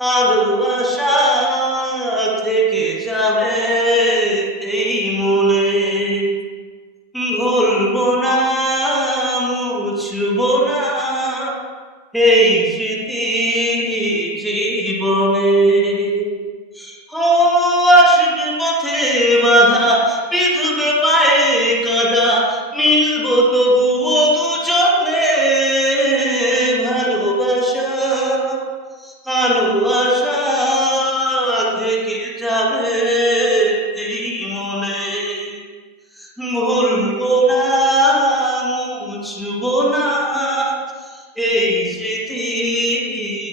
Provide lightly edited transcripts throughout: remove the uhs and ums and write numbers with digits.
ভালোবাসা থেকে যাবে এই মনে, ভুলবো না, মুছবো না এই স্মৃতি জীবনে। আসবে পথে বাধা, বিধবে পায়ে কাদা, মিলবো তবুও দুজনে। ভালোবাসা ভালোবাসা থেকে যাবে এই মনে, ভুলবো না, মুছবো না এই স্মৃতি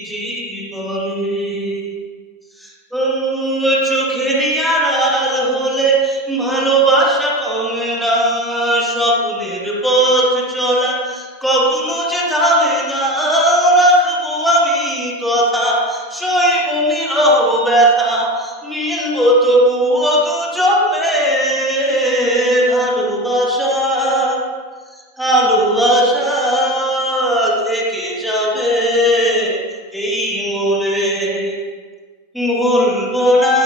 জীবনে। চোখের আড়াল হলে ভালোবাসা কমে না, স্বপ্নের পথ চলা কখনো যে থামে না। রাখবো আমি কথা, সইব নীরব ব্যথা, মিলবো তবুও দুজনে। ভালোবাসা ভালোবাসা থেকে যাবে এই মনে, ভুলবো না,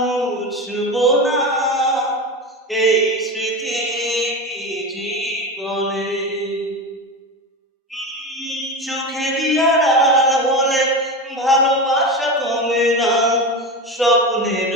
মুছবো না এই স্মৃতি জীবনে। চোখের আড়াল হলে ভালোবাসা কমে না, স্বপ্নের